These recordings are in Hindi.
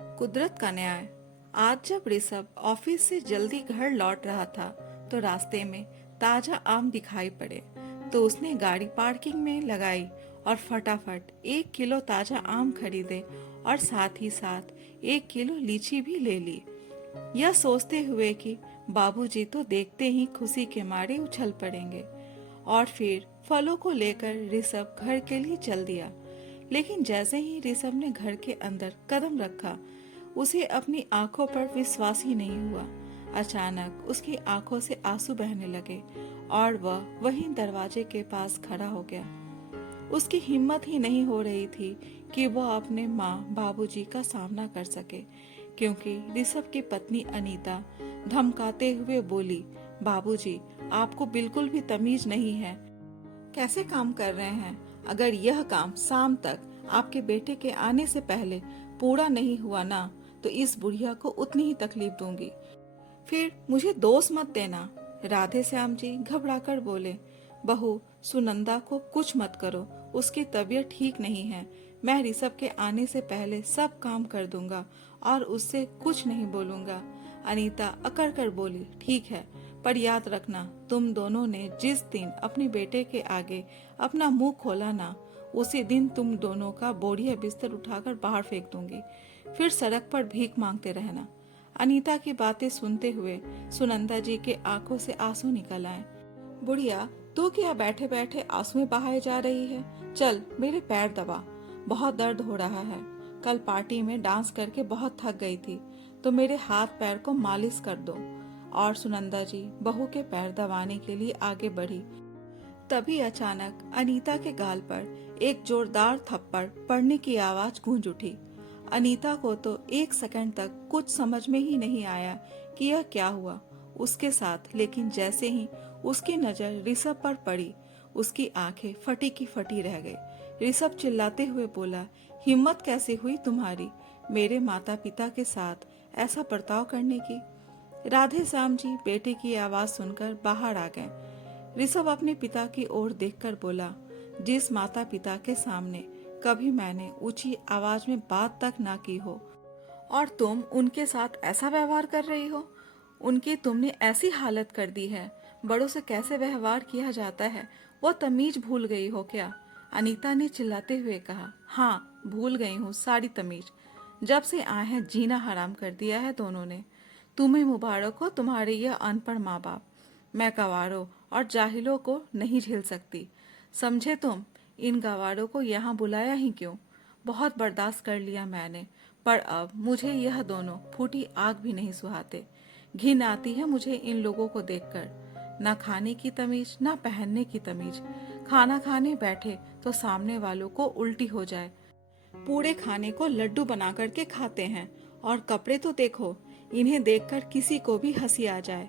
कुदरत का न्याय। आज जब ऋषभ ऑफिस से जल्दी घर लौट रहा था तो रास्ते में ताजा आम दिखाई पड़े। तो उसने गाड़ी पार्किंग में लगाई और फटाफट 1 किलो ताजा आम खरीदे और साथ ही साथ 1 किलो लीची भी ले ली। यह सोचते हुए कि बाबूजी तो देखते ही खुशी के मारे उछल पड़ेंगे। और फिर फलों को लेकर ऋषभ घर के लिए चल दिया। लेकिन जैसे ही ऋषभ ने घर के अंदर कदम रखा, उसे अपनी आंखों पर विश्वास ही नहीं हुआ। अचानक उसकी आंखों से आंसू बहने लगे और वह वहीं दरवाजे के पास खड़ा हो गया। उसकी हिम्मत ही नहीं हो रही थी कि वह अपने माँ बाबूजी का सामना कर सके, क्योंकि ऋषभ की पत्नी अनीता धमकाते हुए बोली, बाबूजी, आपको बिल्कुल भी तमीज नहीं है। कैसे काम कर रहे हैं? अगर यह काम शाम तक आपके बेटे के आने से पहले पूरा नहीं हुआ ना, तो इस बुढ़िया को उतनी ही तकलीफ दूंगी। फिर मुझे दोष मत देना। राधे श्याम जी घबराकर बोले, बहू, सुनंदा को कुछ मत करो, उसकी तबीयत ठीक नहीं है। मैं ऋषभ के आने से पहले सब काम कर दूंगा और उससे कुछ नहीं बोलूंगा। अनीता अकड़ कर बोली, ठीक है, पर याद रखना, तुम दोनों ने जिस दिन अपने बेटे के आगे अपना मुंह खोला ना, उसी दिन तुम दोनों का बोरिया बिस्तर उठाकर बाहर फेंक दूंगी। फिर सड़क पर भीख मांगते रहना। अनीता की बातें सुनते हुए सुनंदा जी के आंखों से आंसू निकल आए। बुढ़िया, तू क्या बैठे बैठे आंसू में बहाए जा रही है? चल मेरे पैर दबा, बहुत दर्द हो रहा है। कल पार्टी में डांस करके बहुत थक गई थी, तो मेरे हाथ पैर को मालिश कर दो। और सुनंदा जी बहू के पैर दबाने के लिए आगे बढ़ी। तभी अचानक अनीता के गाल पर एक जोरदार थप्पड़ पड़ने की आवाज गूंज उठी। अनीता को तो 1 सेकंड तक कुछ समझ में ही नहीं आया कि यह क्या हुआ उसके साथ। लेकिन जैसे ही उसकी नजर ऋषभ पर पड़ी, उसकी आंखें फटी की फटी रह गई। ऋषभ चिल्लाते हुए बोला, हिम्मत कैसे हुई तुम्हारी मेरे माता पिता के साथ ऐसा बर्ताव करने की? राधे श्याम जी बेटे की आवाज सुनकर बाहर आ गए। ऋषभ अपने पिता की ओर देखकर बोला, जिस माता पिता के सामने कभी मैंने ऊंची आवाज में बात तक ना की हो, और तुम उनके साथ ऐसा व्यवहार कर रही हो। उनकी तुमने ऐसी हालत कर दी है। बड़ों से कैसे व्यवहार किया जाता है वो तमीज भूल गई हो क्या? अनीता ने चिल्लाते हुए कहा, हाँ, भूल गई हूँ सारी तमीज। जब से आए हैं जीना हराम कर दिया है दोनों ने। तुम्हें मुबारक हो तुम्हारे यह अनपढ़ माँ बाप। मैं गवारों और जाहिलों को नहीं झेल सकती। समझे तुम? इन गवारों को यहाँ बुलाया ही क्यों? बहुत बर्दाश्त कर लिया मैंने, पर अब मुझे यह दोनों फूटी आग भी नहीं सुहाते। घिन आती है मुझे इन लोगों को देखकर। ना खाने की तमीज, ना पहनने की तमीज। खाना खाने बैठे तो सामने वालों को उल्टी हो जाए। पूरे खाने को लड्डू बना करके खाते हैं। और कपड़े तो देखो, इन्हें देखकर किसी को भी हंसी आ जाए।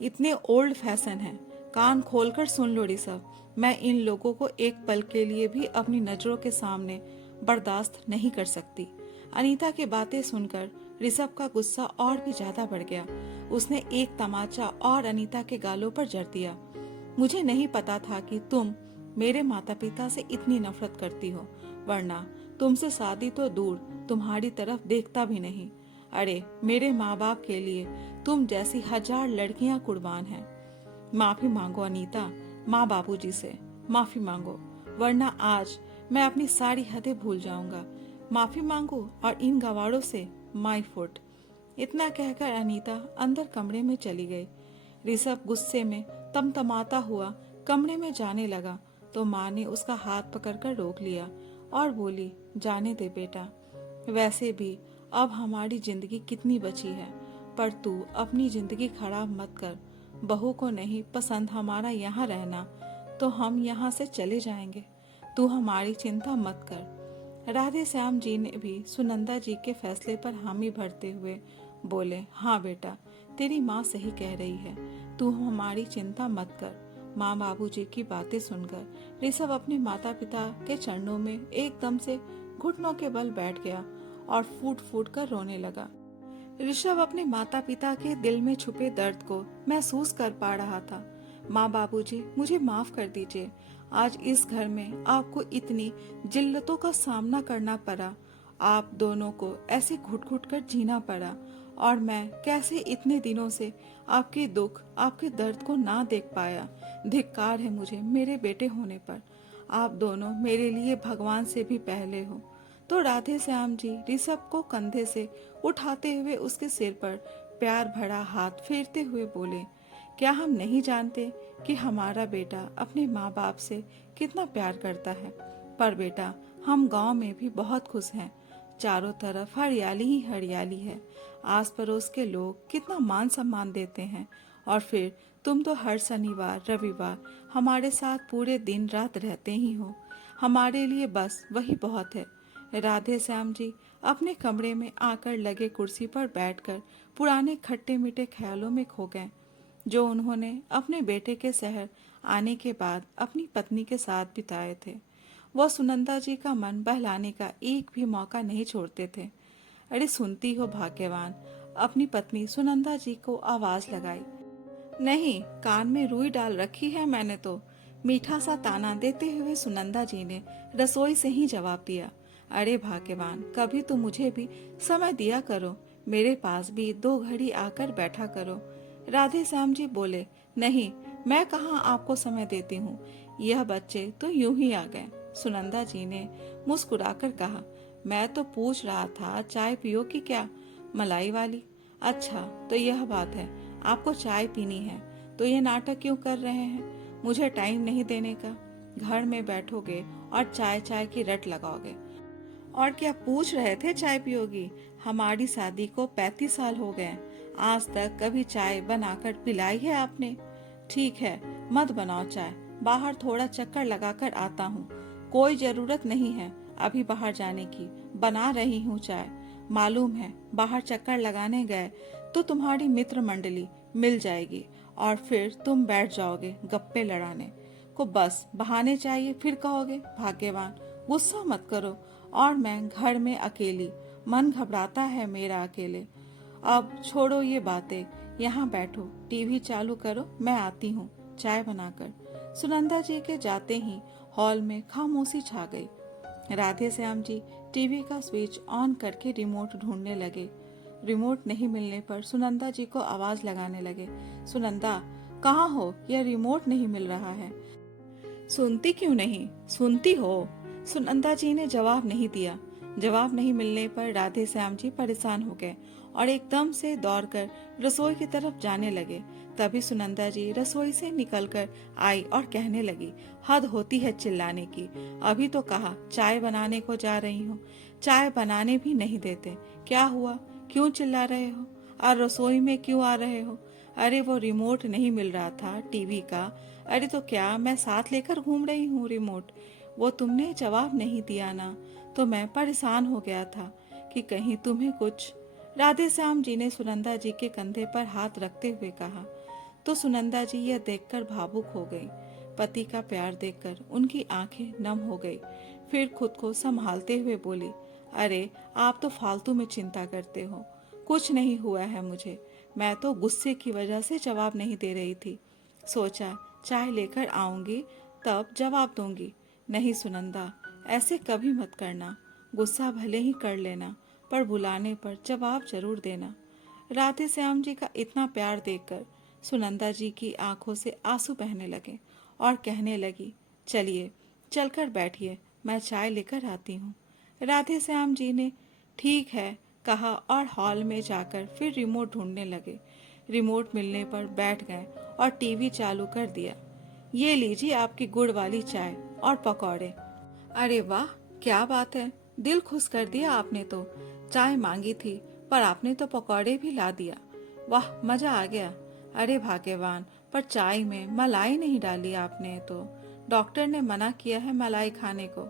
इतने ओल्ड फैशन हैं। कान खोलकर सुन लो ऋषभ, मैं इन लोगों को एक पल के लिए भी अपनी नजरों के सामने बर्दाश्त नहीं कर सकती। अनीता की बातें सुनकर ऋषभ का गुस्सा और भी ज्यादा बढ़ गया। उसने एक तमाचा और अनीता के गालों पर जड़ दिया। मुझे नहीं पता था कि तुम मेरे माता पिता से इतनी नफरत करती हो, वरना तुमसे शादी तो दूर तुम्हारी तरफ देखता भी नहीं। अरे, मेरे माँ बाप के लिए तुम जैसी 1000 लड़कियां कुर्बान हैं। माफी मांगो अनीता, माँ बाबूजी से माफी मांगो, वरना आज मैं अपनी सारी हदें भूल जाऊंगा। माफी मांगो और इन गवारों से माई फुट। इतना कहकर अनीता अंदर कमरे में चली गई। ऋषभ गुस्से में तमतमाता हुआ कमरे में जाने लगा तो माँ ने उसका हाथ पकड़कर रोक लिया और बोली, जाने दे बेटा, वैसे भी अब हमारी जिंदगी कितनी बची है, पर तू अपनी जिंदगी खराब मत कर। बहू को नहीं पसंद हमारा यहाँ रहना, तो हम यहाँ से चले जाएंगे। तू हमारी चिंता मत कर। राधे श्याम जी ने भी सुनंदा जी के फैसले पर हामी भरते हुए बोले, हाँ बेटा, तेरी माँ सही कह रही है, तू हमारी चिंता मत कर। माँ बाबूजी की बातें सुनकर ऋषभ अपने माता पिता के चरणों में एकदम से घुटनों के बल बैठ गया और फूट फूट कर रोने लगा। ऋषभ अपने माता पिता के दिल में छुपे दर्द को महसूस कर पा रहा था। माँ बाबूजी, मुझे माफ कर दीजिए। आज इस घर में आपको इतनी जिल्लतों का सामना करना पड़ा। आप दोनों को ऐसे घुट घुट कर जीना पड़ा, और मैं कैसे इतने दिनों से आपके दुख, आपके दर्द को ना देख पाया। धिक्कार है मुझे मेरे बेटे होने पर। आप दोनों मेरे लिए भगवान से भी पहले हो। तो राधे श्याम जी ऋषभ को कंधे से उठाते हुए उसके सिर पर प्यार भरा हाथ फेरते हुए बोले, क्या हम नहीं जानते कि हमारा बेटा अपने माँ बाप से कितना प्यार करता है? पर बेटा, हम गांव में भी बहुत खुश हैं। चारों तरफ हरियाली ही हरियाली है। आस पड़ोस के लोग कितना मान सम्मान देते हैं। और फिर तुम तो हर शनिवार रविवार हमारे साथ पूरे दिन रात रहते ही हो। हमारे लिए बस वही बहुत है। राधे श्याम जी अपने कमरे में आकर लगे कुर्सी पर बैठकर पुराने खट्टे मीठे ख्यालों में खो गए, जो उन्होंने अपने बेटे के शहर आने के बाद अपनी पत्नी के साथ बिताए थे। वह सुनंदा जी का मन बहलाने का एक भी मौका नहीं छोड़ते थे। अरे सुनती हो भाग्यवान, अपनी पत्नी सुनंदा जी को आवाज लगाई। नहीं, कान में रुई डाल रखी है मैंने तो। मीठा सा ताना देते हुए सुनंदा जी ने रसोई से ही जवाब दिया। अरे भाग्यवान, कभी तो मुझे भी समय दिया करो, मेरे पास भी 2 घड़ी आकर बैठा करो। राधे श्याम जी बोले, नहीं, मैं कहाँ आपको समय देती हूँ, यह बच्चे तो यूं ही आ गए। सुनंदा जी ने मुस्कुराकर कहा, मैं तो पूछ रहा था चाय पियो कि क्या, मलाई वाली? अच्छा, तो यह बात है, आपको चाय पीनी है तो ये नाटक क्यों कर रहे हैं? मुझे टाइम नहीं देने का? घर में बैठोगे और चाय चाय की रट लगाओगे। और क्या पूछ रहे थे चाय पियोगी? हमारी शादी को 35 साल हो गए, आज तक कभी चाय बनाकर पिलाई है आपने? ठीक है, मत बनाओ चाय, बाहर थोड़ा चक्कर लगाकर आता हूँ। कोई जरूरत नहीं है अभी बाहर जाने की, बना रही हूँ चाय। मालूम है, बाहर चक्कर लगाने गए तो तुम्हारी मित्र मंडली मिल जाएगी और फिर तुम बैठ जाओगे गप्पे लड़ाने को। बस बहाने चाहिए, फिर कहोगे भाग्यवान। गुस्सा मत करो, और मैं घर में अकेली, मन घबराता है मेरा अकेले। अब छोड़ो ये बातें, यहाँ बैठो, टीवी चालू करो, मैं आती हूँ चाय बनाकर। सुनंदा जी के जाते ही हॉल में खामोशी छा गई। राधे श्याम जी टीवी का स्विच ऑन करके रिमोट ढूंढने लगे। रिमोट नहीं मिलने पर सुनंदा जी को आवाज लगाने लगे, सुनंदा, कहाँ हो? यह रिमोट नहीं मिल रहा है। सुनती क्यों नहीं? सुनती हो? सुनंदा जी ने जवाब नहीं दिया। जवाब नहीं मिलने पर राधे श्याम जी परेशान हो गए और एकदम से दौड़कर रसोई की तरफ जाने लगे। तभी सुनंदा जी रसोई से निकलकर आई और कहने लगी, हद होती है चिल्लाने की। अभी तो कहा चाय बनाने को जा रही हूँ, चाय बनाने भी नहीं देते। क्या हुआ? क्यों चिल्ला रहे हो? और रसोई में क्यों आ रहे हो? अरे वो रिमोट नहीं मिल रहा था टीवी का। अरे तो क्या मैं साथ लेकर घूम रही हूँ रिमोट? वो तुमने जवाब नहीं दिया ना, तो मैं परेशान हो गया था कि कहीं तुम्हें कुछ। राधे श्याम जी ने सुनंदा जी के कंधे पर हाथ रखते हुए कहा। तो सुनंदा जी यह देखकर भावुक हो गई। पति का प्यार देखकर उनकी आंखें नम हो गई। फिर खुद को संभालते हुए बोली, अरे आप तो फालतू में चिंता करते हो, कुछ नहीं हुआ है मुझे। मैं तो गुस्से की वजह से जवाब नहीं दे रही थी। सोचा चाय लेकर आऊंगी तब जवाब दूंगी। नहीं सुनंदा, ऐसे कभी मत करना। गुस्सा भले ही कर लेना, पर बुलाने पर जवाब जरूर देना। राधे श्याम जी का इतना प्यार देखकर सुनंदा जी की आंखों से आंसू बहने लगे और कहने लगी, चलिए चलकर बैठिए, मैं चाय लेकर आती हूँ। राधे श्याम जी ने ठीक है कहा और हॉल में जाकर फिर रिमोट ढूंढने लगे। रिमोट मिलने पर बैठ गए और टीवी चालू कर दिया। ये लीजिए आपकी गुड़ वाली चाय और पकौड़े। अरे वाह, क्या बात है, दिल खुश कर दिया आपने तो। चाय मांगी थी पर आपने तो पकौड़े भी ला दिया। वाह, मजा आ गया। अरे भाग्यवान, पर चाय में मलाई नहीं डाली आपने तो। डॉक्टर ने मना किया है मलाई खाने को,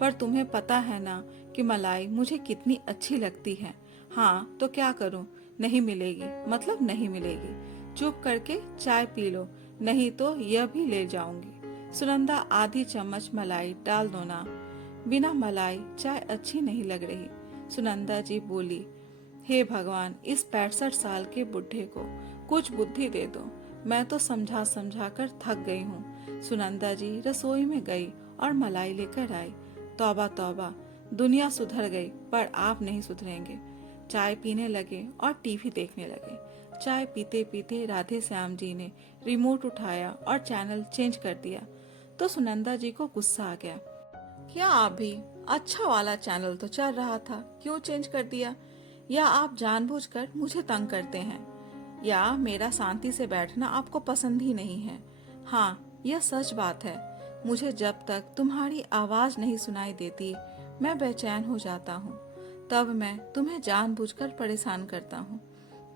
पर तुम्हें पता है ना कि मलाई मुझे कितनी अच्छी लगती है। हाँ तो क्या करूं, नहीं मिलेगी मतलब नहीं मिलेगी। चुप करके चाय पी लो, नहीं तो यह भी ले जाऊंगी। सुनंदा, आधी चम्मच मलाई डाल दो ना। बिना मलाई चाय अच्छी नहीं लग रही। सुनंदा जी बोली, हे भगवान, इस 65 साल के बुढ़े को कुछ बुद्धि दे दो, मैं तो समझा समझा कर थक गई हूँ। सुनंदा जी रसोई में गई और मलाई लेकर आई। तौबा तौबा, दुनिया सुधर गई पर आप नहीं सुधरेंगे। चाय पीने लगे और टीवी देखने लगे। चाय पीते पीते राधे श्याम जी ने रिमोट उठाया और चैनल चेंज कर दिया तो सुनंदा जी को गुस्सा आ गया। क्या आप भी? अच्छा वाला चैनल तो चल रहा था, क्यों चेंज कर दिया? या आप जानबूझकर मुझे तंग करते हैं, या मेरा शांति से बैठना आपको पसंद ही नहीं है? हाँ, यह सच बात है। मुझे जब तक तुम्हारी आवाज नहीं सुनाई देती मैं बेचैन हो जाता हूँ। तब मैं तुम्हें जानबूझकर परेशान करता हूँ।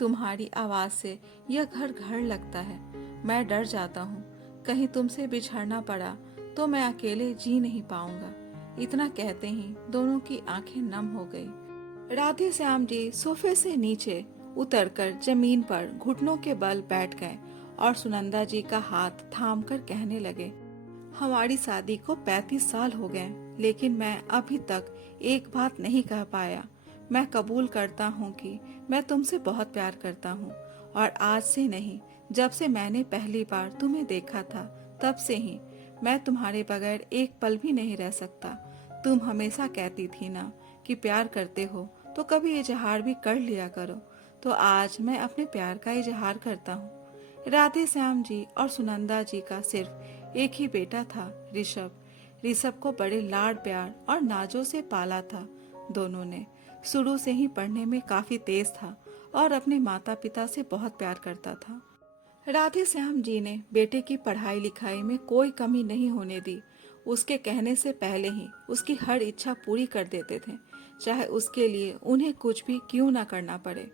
तुम्हारी आवाज से यह घर घर लगता है। मैं डर जाता हूँ, कहीं तुमसे बिछड़ना पड़ा तो मैं अकेले जी नहीं पाऊंगा। इतना कहते ही दोनों की आंखें नम हो गई। राधे श्याम जी सोफे से नीचे उतरकर जमीन पर घुटनों के बल बैठ गए और सुनंदा जी का हाथ थामकर कहने लगे, हमारी शादी को 35 साल हो गए, लेकिन मैं अभी तक एक बात नहीं कह पाया। मैं कबूल करता हूँ कि मैं तुमसे बहुत प्यार करता हूँ, और आज से नहीं, जब से मैंने पहली बार तुम्हें देखा था तब से ही मैं तुम्हारे बगैर एक पल भी नहीं रह सकता। तुम हमेशा कहती थी ना कि प्यार करते हो तो कभी इजहार भी कर लिया करो, तो आज मैं अपने प्यार का इजहार करता हूँ। राधे श्याम जी और सुनंदा जी का सिर्फ एक ही बेटा था, ऋषभ। ऋषभ को बड़े लाड प्यार और नाजों से पाला था। दोनों ने शुरू से ही पढ़ने में काफी तेज था और अपने माता पिता से बहुत प्यार करता था। राधे श्याम जी ने बेटे की पढ़ाई लिखाई में कोई कमी नहीं होने दी। उसके कहने से पहले ही उसकी हर इच्छा पूरी कर देते थे, चाहे उसके लिए उन्हें कुछ भी क्यों ना करना पड़े।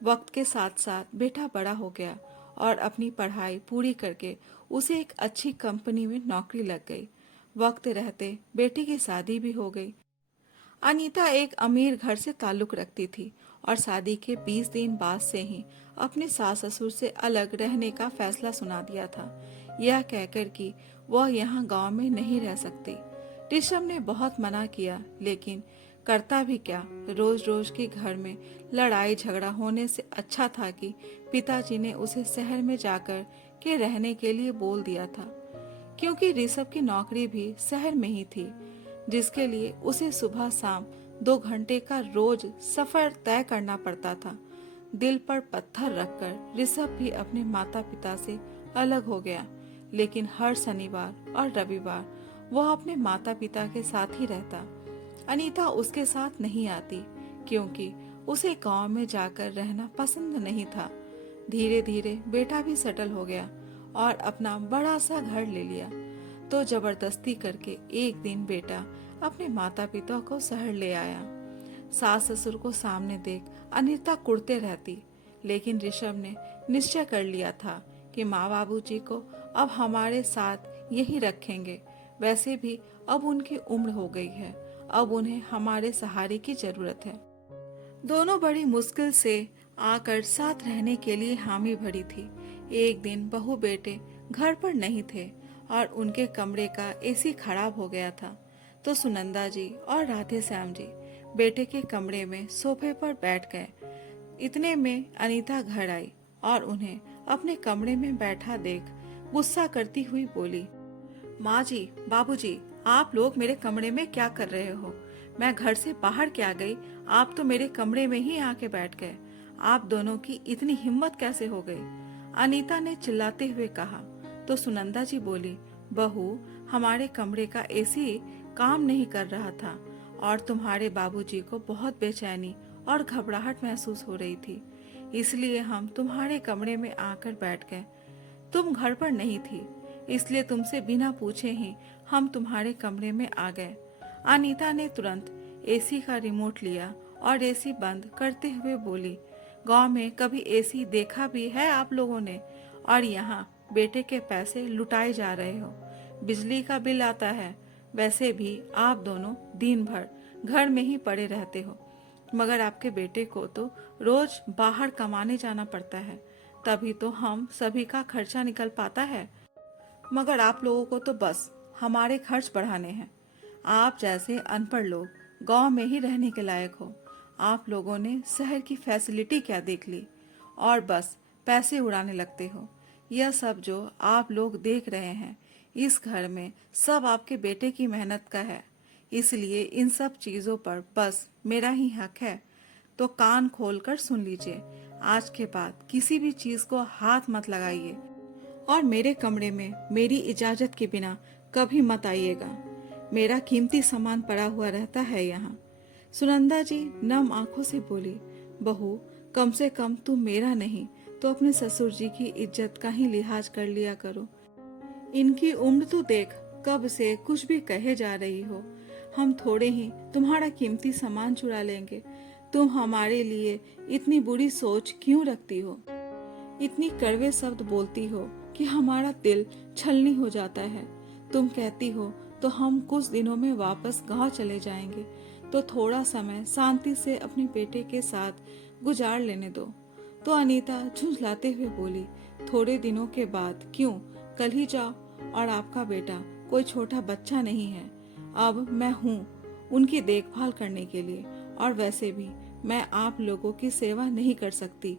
वक्त के साथ साथ बेटा बड़ा हो गया और अपनी पढ़ाई पूरी करके उसे एक अच्छी कंपनी में नौकरी लग गई। वक्त रहते बेटी की शादी भी हो गई। अनीता एक अमीर घर से ताल्लुक रखती थी और शादी के 20 दिन बाद से ही अपने सास ससुर से अलग रहने का फैसला सुना दिया था, यह कहकर कि वह यहाँ गांव में नहीं रह सकती। ऋषभ ने बहुत मना किया, लेकिन करता भी क्या। रोज रोज के घर में लड़ाई झगड़ा होने से अच्छा था कि पिताजी ने उसे शहर में जाकर के रहने के लिए बोल दिया था, क्योंकि ऋषभ की नौकरी भी शहर में ही थी, जिसके लिए उसे सुबह शाम 2 घंटे का रोज सफर तय करना पड़ता था। दिल पर पत्थर रखकर ऋषभ भी अपने माता पिता से अलग हो गया, लेकिन हर शनिवार और रविवार वह अपने माता पिता के साथ ही रहता। अनीता उसके साथ नहीं आती, क्योंकि उसे गांव में जाकर रहना पसंद नहीं था। धीरे धीरे बेटा भी सेटल हो गया और अपना बड़ा सा घर ले लिया, तो जबरदस्ती करके एक दिन बेटा अपने माता पिता को शहर ले आया। सास ससुर को सामने देख अनीता कुड़ते रहती, लेकिन ऋषभ ने निश्चय कर लिया था कि माँ बाबू जी को अब हमारे साथ यही रखेंगे। वैसे भी अब उनकी उम्र हो गई है, अब उन्हें हमारे सहारे की जरूरत है। दोनों बड़ी मुश्किल से आकर साथ रहने के लिए हामी भरी थी। एक दिन बहू बेटे घर पर नहीं थे और उनके कमरे का एसी खराब हो गया था, तो सुनंदा जी और राधे श्याम जी बेटे के कमरे में सोफे पर बैठ गए। इतने में अनीता घर आई और उन्हें अपने कमरे में बैठा देख गुस्सा करती हुई बोली, माँ जी, बाबूजी, आप लोग मेरे कमरे में क्या कर रहे हो? मैं घर से बाहर क्या गई, आप तो मेरे कमरे में ही आके बैठ गए। आप दोनों की इतनी हिम्मत कैसे हो गई? अनीता ने चिल्लाते हुए कहा, तो सुनंदा जी बोली, बहू, हमारे कमरे का एसी काम नहीं कर रहा था और तुम्हारे बाबूजी को बहुत बेचैनी और घबराहट महसूस हो रही थी, इसलिए हम तुम्हारे कमरे में आकर बैठ गए। तुम घर पर नहीं थी, इसलिए तुमसे बिना पूछे ही हम तुम्हारे कमरे में आ गए। अनीता ने तुरंत एसी का रिमोट लिया और एसी बंद करते हुए बोली, गांव में कभी एसी देखा भी है आप लोगों ने? और यहाँ बेटे के पैसे लुटाए जा रहे हो, बिजली का बिल आता है। वैसे भी आप दोनों दिन भर घर में ही पड़े रहते हो, मगर आपके बेटे को तो रोज बाहर कमाने जाना पड़ता है, तभी तो हम सभी का खर्चा निकल पाता है। मगर आप लोगों को तो बस हमारे खर्च बढ़ाने हैं। आप जैसे अनपढ़ लोग गांव में ही रहने के लायक हो। आप लोगों ने शहर की फैसिलिटी क्या देख ली और बस पैसे उड़ाने लगते हो। यह सब जो आप लोग देख रहे हैं, इस घर में सब आपके बेटे की मेहनत का है। इसलिए इन सब चीजों पर बस मेरा ही हक है। तो कान खोलकर सुन लीजिए, आज के बाद किसी भी चीज को हाथ मत लगाइए और मेरे कमरे में मेरी इजाजत के बिना कभी मत आइएगा। मेरा कीमती सामान पड़ा हुआ रहता है यहाँ। सुनंदा जी नम आंखों से बोली, बहू, कम से कम तू मेरा नहीं तो अपने ससुर जी की इज्जत का ही लिहाज कर लिया करो। इनकी उम्र तो देख, कब से कुछ भी कहे जा रही हो। हम थोड़े ही तुम्हारा कीमती सामान चुरा लेंगे। तुम हमारे लिए इतनी बुरी सोच क्यों रखती हो? इतनी कड़वे शब्द बोलती हो कि हमारा दिल छलनी हो जाता है। तुम कहती हो तो हम कुछ दिनों में वापस गांव चले जाएंगे, तो थोड़ा समय शांति से अपने बेटे के साथ गुजार लेने दो। तो अनीता झुंझलाते हुए बोली, थोड़े दिनों के बाद क्यों, कल ही जाओ। और आपका बेटा कोई छोटा बच्चा नहीं है। अब मैं हूँ उनकी देखभाल करने के लिए, और वैसे भी मैं आप लोगों की सेवा नहीं कर सकती।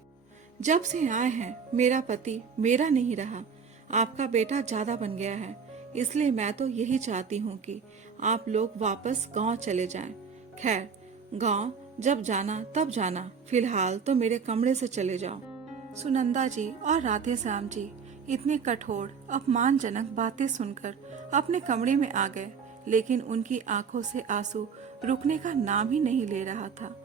जब से आए हैं मेरा पति मेरा नहीं रहा, आपका बेटा ज्यादा बन गया है। इसलिए मैं तो यही चाहती हूँ कि आप लोग वापस गांव चले जाएं। खैर, गांव जब जाना तब जाना, फिलहाल तो मेरे कमरे से चले जाओ। सुनंदा जी और राधे श्याम जी इतनी कठोर अपमानजनक बातें सुनकर अपने कमरे में आ गए, लेकिन उनकी आंखों से आंसू रुकने का नाम ही नहीं ले रहा था।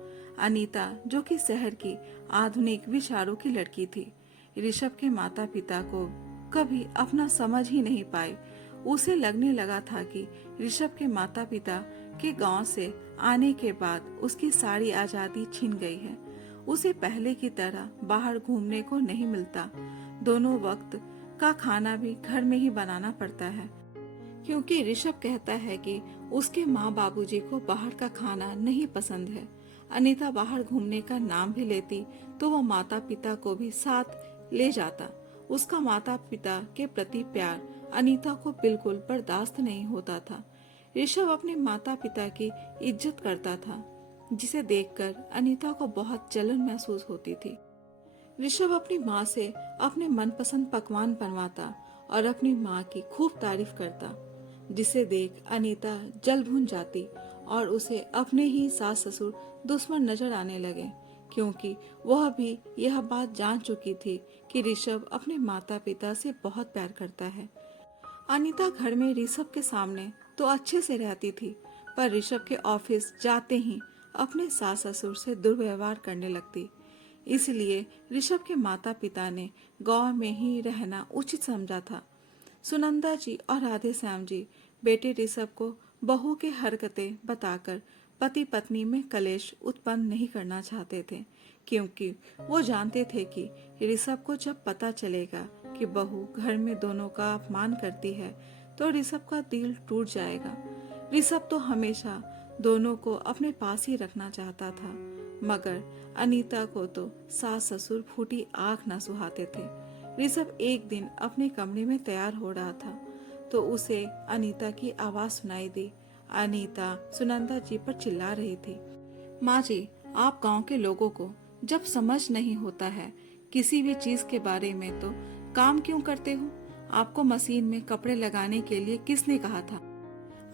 अनीता, जो कि शहर की आधुनिक विचारों की लड़की थी, ऋषभ के माता पिता को कभी अपना समझ ही नहीं पाए। उसे लगने लगा था कि ऋषभ के माता पिता के गांव से आने के बाद उसकी सारी आजादी छिन गई है। उसे पहले की तरह बाहर घूमने को नहीं मिलता। दोनों वक्त का खाना भी घर में ही बनाना पड़ता है, क्योंकि ऋषभ कहता है कि उसके माँ बाबूजी को बाहर का खाना नहीं पसंद है। अनीता बाहर घूमने का नाम भी लेती तो वो माता पिता को भी साथ ले जाता। उसका माता पिता के प्रति प्यार अनीता को बिल्कुल बर्दाश्त नहीं होता था। ऋषभ अपने माता पिता की इज्जत करता था, जिसे देखकर अनीता को बहुत जलन महसूस होती थी। ऋषभ अपनी माँ से अपने मनपसंद पकवान बनवाता और अपनी माँ की खूब तारीफ करता, जिसे देख अनीता जल भुन जाती और उसे अपने ही सास ससुर दुश्मन नजर आने लगे, क्योंकि वह भी यह बात जान चुकी थी कि ऋषभ अपने माता पिता से बहुत प्यार करता है। अनीता घर में ऋषभ के सामने तो अच्छे से रहती थी, पर ऋषभ के ऑफिस जाते ही अपने सास ससुर से दुर्व्यवहार करने लगती। इसलिए ऋषभ के माता पिता ने गांव में ही रहना उचित समझा था। सुनंदा जी और राधे श्याम जी बेटे ऋषभ को बहू के हरकतें बताकर पति पत्नी में कलेश उत्पन्न नहीं करना चाहते थे, क्योंकि वो जानते थे कि ऋषभ को जब पता चलेगा कि बहू घर में दोनों का अपमान करती है तो ऋषभ का दिल टूट जाएगा। ऋषभ तो हमेशा दोनों को अपने पास ही रखना चाहता था, मगर अनीता को तो सास ससुर फूटी आंख न सुहाते थे। ऋषभ एक दिन अपने कमरे में तैयार हो रहा था तो उसे अनीता की आवाज सुनाई दी। अनीता सुनंदा जी पर चिल्ला रही थी, माँ जी, आप गांव के लोगों को जब समझ नहीं होता है किसी भी चीज के बारे में तो काम क्यों करते हो? आपको मशीन में कपड़े लगाने के लिए किसने कहा था?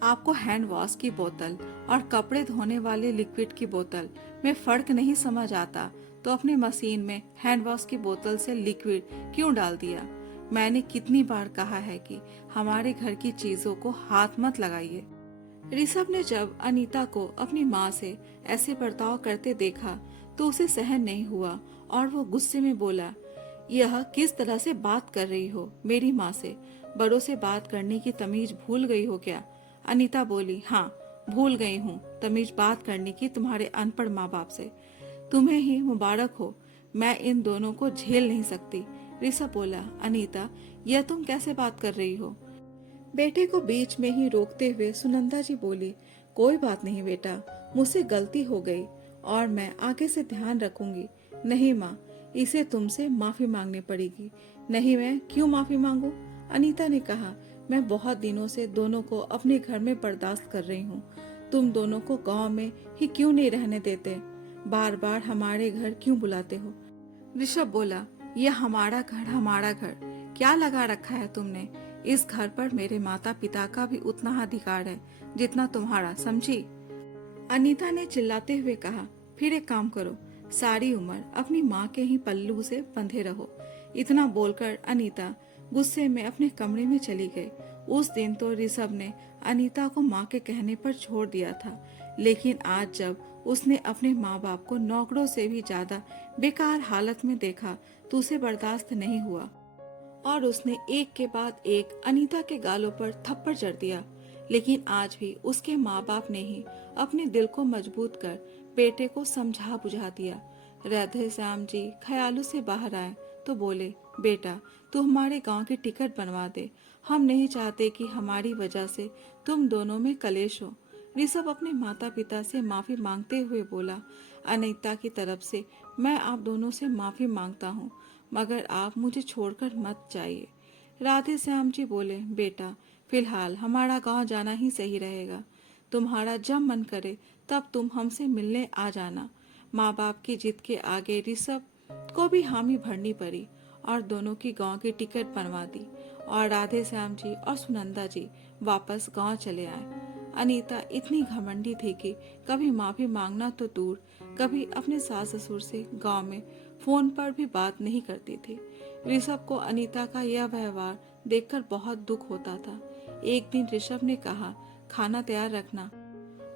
आपको हैंड वॉश की बोतल और कपड़े धोने वाले लिक्विड की बोतल में फर्क नहीं समझ आता तो अपने मशीन में हैंड वॉश की बोतल से लिक्विड क्यों डाल दिया? मैंने कितनी बार कहा है कि हमारे घर की चीजों को हाथ मत लगाइए। ऋषभ ने जब अनीता को अपनी माँ से ऐसे बर्ताव करते देखा तो उसे सहन नहीं हुआ और वो गुस्से में बोला, यह किस तरह से बात कर रही हो मेरी माँ से? बड़ों से बात करने की तमीज भूल गई हो क्या? अनीता बोली, हाँ, भूल गई हूँ तमीज बात करने की तुम्हारे अनपढ़ माँ बाप से। तुम्हें ही मुबारक हो, मैं इन दोनों को झेल नहीं सकती। ऋषभ बोला, अनीता, यह तुम कैसे बात कर रही हो? बेटे को बीच में ही रोकते हुए सुनंदा जी बोली, कोई बात नहीं बेटा, मुझसे गलती हो गई और मैं आगे से ध्यान रखूंगी। नहीं माँ, इसे तुमसे माफी मांगनी पड़ेगी। नहीं, मैं क्यों माफी मांगू? अनीता ने कहा, मैं बहुत दिनों से दोनों को अपने घर में बर्दाश्त कर रही हूँ। तुम दोनों को गांव में ही क्यों नहीं रहने देते? बार बार हमारे घर क्यों बुलाते हो? ऋषभ बोला, यह हमारा घर क्या लगा रखा है तुमने? इस घर पर मेरे माता पिता का भी उतना अधिकार है जितना तुम्हारा, समझी? अनीता ने चिल्लाते हुए कहा, फिर एक काम करो, सारी उम्र अपनी माँ के ही पल्लू से बंधे रहो। इतना बोलकर अनीता गुस्से में अपने कमरे में चली गई। उस दिन तो ऋषभ ने अनीता को माँ के कहने पर छोड़ दिया था, लेकिन आज जब उसने अपने माँ बाप को नौकरों से भी ज्यादा बेकार हालत में देखा तो उसे बर्दाश्त नहीं हुआ और उसने एक के बाद एक अनीता के गालों पर थप्पड़ जड़ दिया। लेकिन आज भी उसके माँ बाप ने ही अपने दिल को मजबूत कर बेटे को समझा बुझा दिया। राधे श्याम जी ख्यालों से बाहर आए तो बोले, बेटा तू हमारे गांव की टिकट बनवा दे, हम नहीं चाहते कि हमारी वजह से तुम दोनों में कलेश हो। ऋषभ अपने माता पिता से माफी मांगते हुए बोला, अनीता की तरफ से मैं आप दोनों से माफी मांगता हूँ, मगर आप मुझे छोड़कर मत जाइए। राधे श्याम जी बोले, बेटा फिलहाल हमारा गांव जाना ही सही रहेगा। तुम्हारा जब मन करे तब तुम हमसे मिलने आ जाना। माँ बाप की जिद के आगे ऋषभ को भी हामी भरनी पड़ी और दोनों की गांव की टिकट बनवा दी और राधे श्याम जी और सुनंदा जी वापस गांव चले आए। अनीता इतनी घमंडी थी कि कभी माफी मांगना तो दूर, कभी अपने सास ससुर से गांव में फोन पर भी बात नहीं करती थी। ऋषभ को अनीता का यह व्यवहार देखकर बहुत दुख होता था। एक दिन ऋषभ ने कहा, खाना तैयार रखना।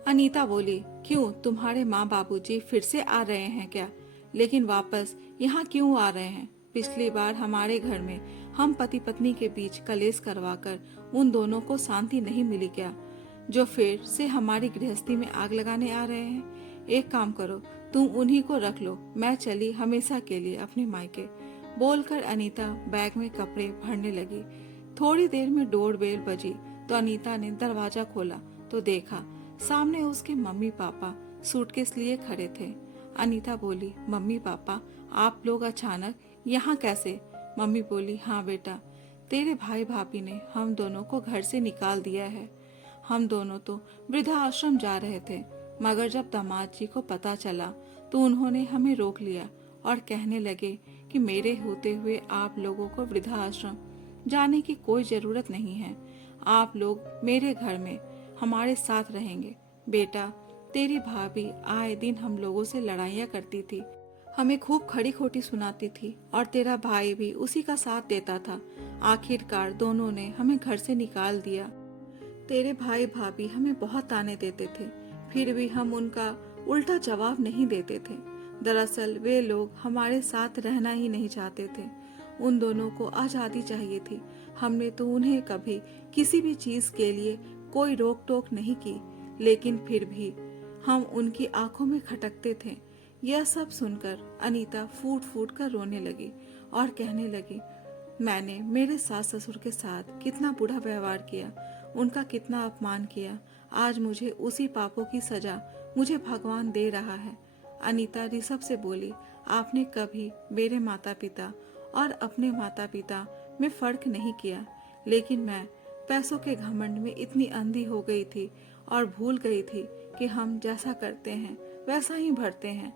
अनीता बोली, क्यों, तुम्हारे माँ बाबूजी फिर से आ रहे हैं क्या? लेकिन वापस यहाँ क्यों आ रहे हैं? पिछली बार हमारे घर में हम पति पत्नी के बीच कलेश करवाकर उन दोनों को शांति नहीं मिली क्या, जो फिर से हमारी गृहस्थी में आग लगाने आ रहे हैं? एक काम करो, तुम उन्हीं को रख लो, मैं चली हमेशा के लिए अपने मायके। बोलकर अनीता बैग में कपड़े भरने लगी। थोड़ी देर में डोर बेल बजी तो अनीता ने दरवाजा खोला तो देखा सामने उसके मम्मी पापा सूटकेस लिए खड़े थे। अनीता बोली, मम्मी पापा आप लोग अचानक यहाँ कैसे? मम्मी बोली, हाँ बेटा, तेरे भाई भाभी ने हम दोनों को घर से निकाल दिया है। हम दोनों तो वृद्धा आश्रम जा रहे थे, मगर जब दामाद जी को पता चला तो उन्होंने हमें रोक लिया और कहने लगे कि मेरे होते हुए आप लोगों को वृद्धा आश्रम जाने की कोई जरूरत नहीं है, आप लोग मेरे घर में हमारे साथ रहेंगे। बेटा तेरी भाभी आए दिन हम लोगों से लड़ाइयाँ करती थी, हमें खूब खड़ी खोटी सुनाती थी और तेरा भाई भी उसी का साथ देता था। आखिरकार दोनों ने हमें घर से निकाल दिया। तेरे भाई भाभी हमें बहुत ताने देते थे, फिर भी हम उनका उल्टा जवाब नहीं देते थे। दरअसल वे लोग हमारे साथ रहना ही नहीं चाहते थे। उन दोनों को आजादी चाहिए थी। हमने तो उन्हें कभी किसी भी चीज के लिए कोई रोक टोक नहीं की, लेकिन फिर भी हम उनकी आंखों में खटकते थे। यह सब सुनकर अनीता फूट फूट कर रोने लगी और कहने लगी, मैंने मेरे सास ससुर के साथ कितना बुरा व्यवहार किया, उनका कितना अपमान किया। आज मुझे उसी पापों की सजा मुझे भगवान दे रहा है। अनीता ऋषभ से बोली, आपने कभी मेरे माता पिता और अपने माता पिता में फर्क नहीं किया, लेकिन मैं पैसों के घमंड में इतनी अंधी हो गई थी और भूल गई थी कि हम जैसा करते हैं वैसा ही भरते हैं।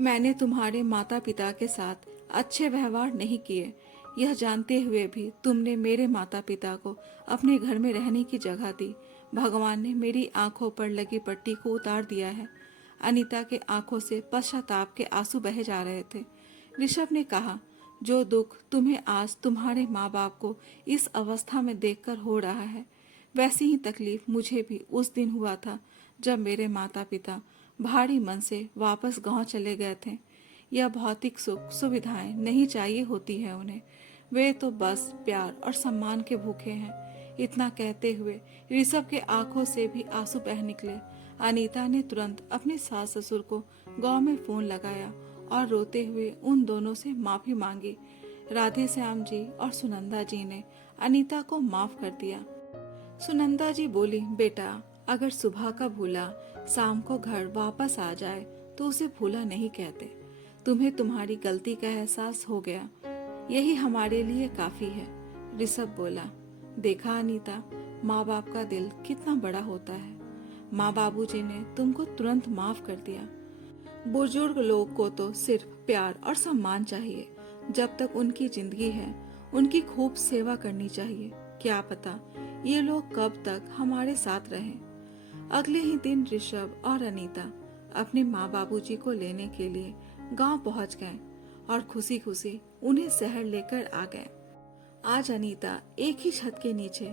मैंने तुम्हारे माता पिता के साथ अच्छे व्यवहार नहीं किए, यह जानते हुए भी तुमने मेरे माता पिता को अपने घर में रहने की जगह दी। भगवान ने मेरी आंखों पर लगी पट्टी को उतार दिया है। अनीता के आंखों से पश्चाताप के आंसू बहे जा रहे थे। ऋषभ ने कहा, जो दुख तुम्हें आज तुम्हारे माँ बाप को इस अवस्था में देखकर हो रहा है, वैसी ही तकलीफ मुझे भी उस दिन हुआ था जब मेरे माता पिता भारी मन से वापस गांव चले गए थे। यह भौतिक सुख सुविधाएं नहीं चाहिए होती है उन्हें, वे तो बस प्यार और सम्मान के भूखे हैं। इतना कहते हुए ऋषभ के आंखों से भी आंसू बह निकले। अनीता ने तुरंत अपने सास ससुर को गांव में फोन लगाया और रोते हुए उन दोनों से माफी मांगी। राधे श्याम जी और सुनंदा जी ने अनीता को माफ कर दिया। सुनंदा जी बोली, बेटा अगर सुबह का भूला शाम को घर वापस आ जाए तो उसे भूला नहीं कहते। तुम्हें तुम्हारी गलती का एहसास हो गया, यही हमारे लिए काफी है। ऋषभ बोला, देखा अनीता, माँ बाप का दिल कितना बड़ा होता है। माँ बाबूजी ने तुमको तुरंत माफ कर दिया। बुजुर्ग लोग को तो सिर्फ प्यार और सम्मान चाहिए। जब तक उनकी जिंदगी है उनकी खूब सेवा करनी चाहिए। क्या पता ये लोग कब तक हमारे साथ रहें। अगले ही दिन ऋषभ और अनीता अपने माँ बाबूजी को लेने के लिए गांव पहुंच गए और खुशी खुशी उन्हें शहर लेकर आ गए। आज अनीता एक ही छत के नीचे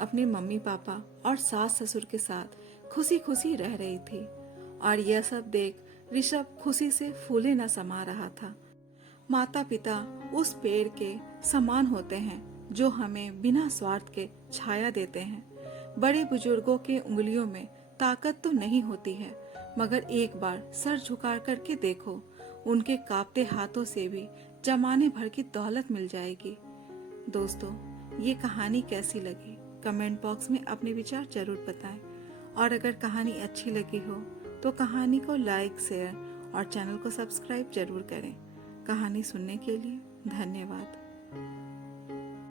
अपने मम्मी पापा और सास ससुर के साथ खुशी खुशी रह रही थी और यह सब देख ऋषभ खुशी से फूले न समा रहा था। माता पिता उस पेड़ के समान होते हैं जो हमें बिना स्वार्थ के छाया देते हैं। बड़े बुजुर्गों के उंगलियों में ताकत तो नहीं होती है, मगर एक बार सर झुका करके देखो, उनके कांपते हाथों से भी जमाने भर की दौलत मिल जाएगी। दोस्तों, ये कहानी कैसी लगी कमेंट बॉक्स में अपने विचार जरूर बताएं और अगर कहानी अच्छी लगी हो तो कहानी को लाइक, शेयर और चैनल को सब्सक्राइब जरूर करें। कहानी सुनने के लिए धन्यवाद।